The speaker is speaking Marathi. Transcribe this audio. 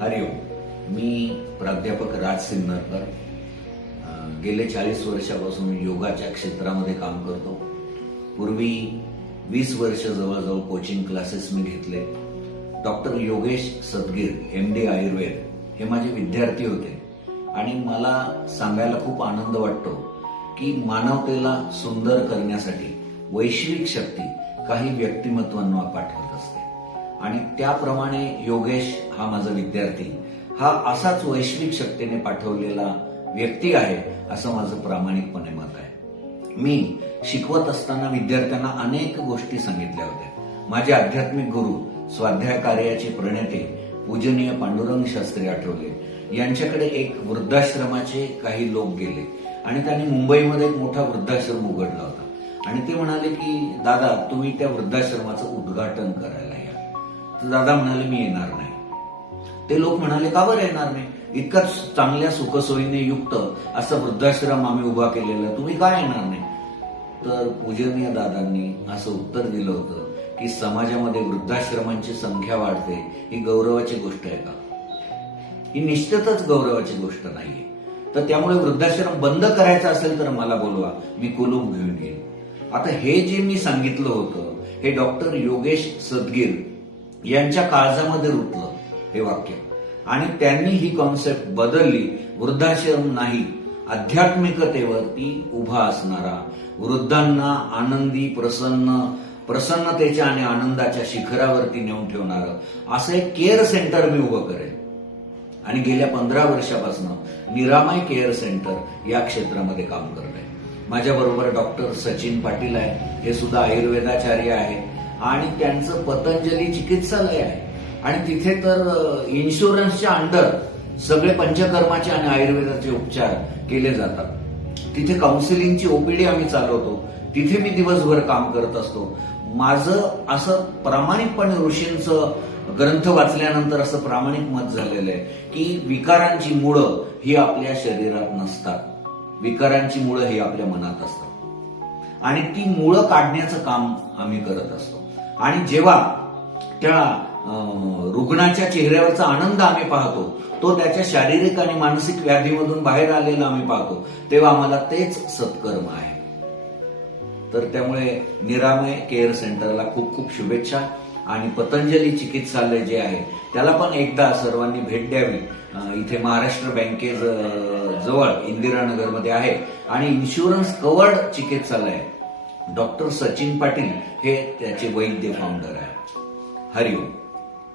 हरिओम. मी प्राध्यापक राज सिन्नरकर. गेले 40 वर्षापासून योगाच्या क्षेत्रामध्ये काम करतो. पूर्वी 20 वर्ष जवळजवळ कोचिंग क्लासेस मी घेतले. डॉक्टर योगेश सदगीर MD आयुर्वेद हे माझे विद्यार्थी होते आणि मला सांगायला खूप आनंद वाटतो की मानवतेला सुंदर करण्यासाठी वैश्विक शक्ती काही व्यक्तिमत्वांना पाठवत असते आणि त्याप्रमाणे योगेश हा माझा विद्यार्थी हा असाच वैश्विक शक्तीने पाठवलेला व्यक्ती आहे असं माझं प्रामाणिकपणे मत आहे. मी शिकवत असताना विद्यार्थ्यांना अनेक गोष्टी सांगितल्या होत्या. माझे आध्यात्मिक गुरु स्वाध्याय कार्याचे प्रणेते पूजनीय पांडुरंग शास्त्री आठवले यांच्याकडे एक वृद्धाश्रमाचे काही लोक गेले आणि त्यांनी मुंबईमध्ये एक मोठा वृद्धाश्रम उघडला होता आणि ते म्हणाले की दादा तुम्ही त्या वृद्धाश्रमाचं उद्घाटन करायला या. तर दादा म्हणाले मी येणार नाही. ते लोक म्हणाले का बरं येणार नाही, इतका चांगल्या सुखसोयीने युक्त असं वृद्धाश्रम आम्ही उभा केलेला, तुम्ही काय येणार नाही. तर पूजनीय दादांनी असं उत्तर दिलं होतं की समाजामध्ये वृद्धाश्रमांची संख्या वाढते ही गौरवाची गोष्ट आहे का? ही निश्चितच गौरवाची गोष्ट नाहीये. तर त्यामुळे वृद्धाश्रम बंद करायचा असेल तर मला बोलवा, मी कुलूप घेऊन येईन. आता हे जे मी सांगितलं होतं हे डॉक्टर योगेश सदगीर यांच्या काळजामध्ये रुतलं हे वाक्य आणि त्यांनी ही कॉन्सेप्ट बदलली. वृद्धाश्रम नाही, आध्यात्मिकतेवरती उभा असणारा, वृद्धांना आनंदी प्रसन्नतेच्या आणि आनंदाच्या शिखरावरती नेऊन ठेवणारं असं एक केअर सेंटर मी उभं करेन. आणि गेल्या 15 वर्षापासून निरामय केअर सेंटर या क्षेत्रामध्ये काम करत आहे. माझ्याबरोबर डॉक्टर सचिन पाटील आहे, हे सुद्धा आयुर्वेदाचार्य आहे आणि त्यांचं पतंजली चिकित्सालय आहे आणि तिथे तर इन्शुरन्सच्या अंडर सगळे पंचकर्माचे आणि आयुर्वेदाचे उपचार केले जातात. तिथे काउन्सिलिंगची OPD आम्ही चालवतो. तिथे मी दिवसभर काम करत असतो. माझं असं प्रामाणिकपणे ऋषींचं ग्रंथ वाचल्यानंतर असं प्रामाणिक मत झालेलं आहे की विकारांची मुळं ही आपल्या शरीरात नसतात, विकारांची मुळं ही आपल्या मनात असतात आणि ती मुळं काढण्याचं काम आम्ही करत असतो. आणि जेव्हा त्या रुग्णाच्या चेहऱ्यावरचा आनंद आम्ही पाहतो, तो त्याच्या शारीरिक आणि मानसिक व्याधीमधून बाहेर आलेला आम्ही पाहतो, तेव्हा आम्हाला तेच सत्कर्म आहे. तर त्यामुळे निरामय केअर सेंटरला खूप खूप शुभेच्छा आणि पतंजली चिकित्सालय जे आहे त्याला पण एकदा सर्वांनी भेट द्यावी. इथे महाराष्ट्र बँके जवळ इंदिरानगरमध्ये आहे आणि इन्शुरन्स कवर्ड चिकित्सालय डॉक्टर सचिन पाटील हे त्याचे वैद्य फाउंडर आहे. हरिओम.